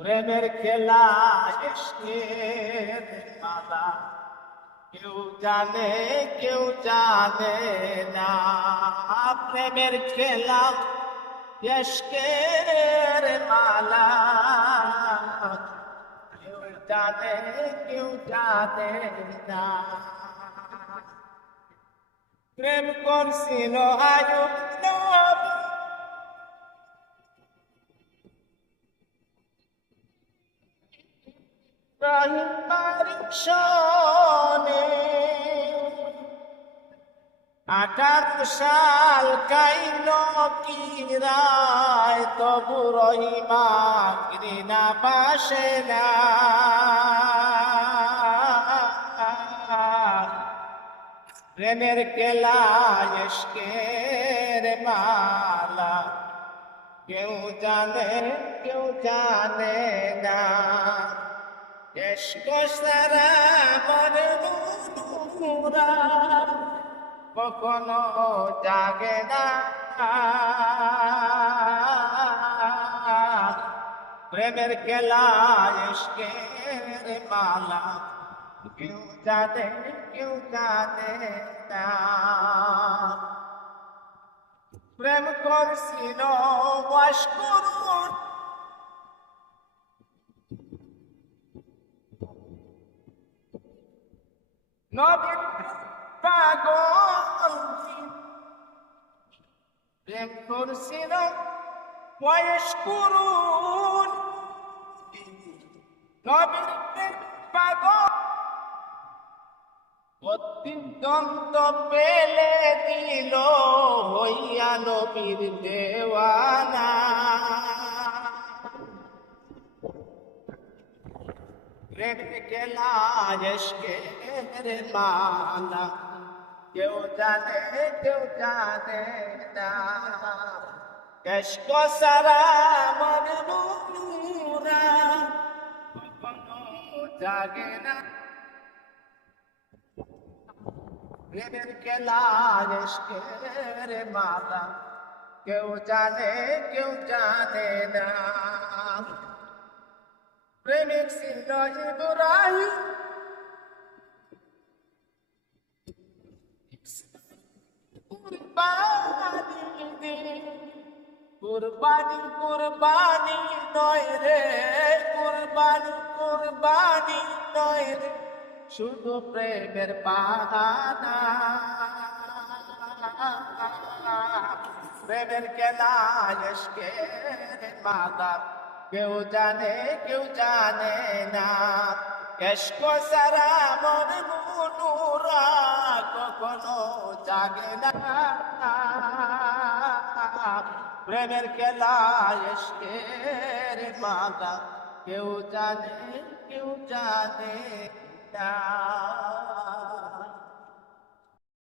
প্রেমের খেলা ইশকের মালা কেউ জানে না। প্রেমের খেলা ইশকের মালা কেউ জানে না। প্রেম করছিল আয়ুব নবী, ইব্রাহিম বাড়ির সনে। 18 সাল কাইল কিরায়, তবু রহিমা ঘৃণা বাসে না। প্রেমের খেলা ইশকের মালা কেউ জানে না। ইশক সারা মনরা কখনো জাগে না। প্রেমের খেলা ইশকের মালা কেউ জানে না। প্রেম করছিল ওয়াশকুরুন, নবীর পাগল। প্রেম করছিল ওয়াশকুরুন, নবীর প্রেম পাগল। অত্যন্ত পেলে দিল হইয়া নবীর দেওয়ানা। প্রেমের খেলা ইশকের মালা কেউ জানে না। ইশক সারা মনরা কখনো জাগে না। প্রেমের খেলা ইশকের মালা কেউ জানে না। প্রেমিক ছিল ইব্রাহিম, কুরবানি নয় রে, কুরবানি নয় রে, শুধু প্রেমের বাহানা। প্রেমের খেলা ইশকের মালা কেউ জানে না। ইশক সারা মনরা কখনো জাগে না। প্রেমের খেলা ইশকের মালা কেউ জানে না।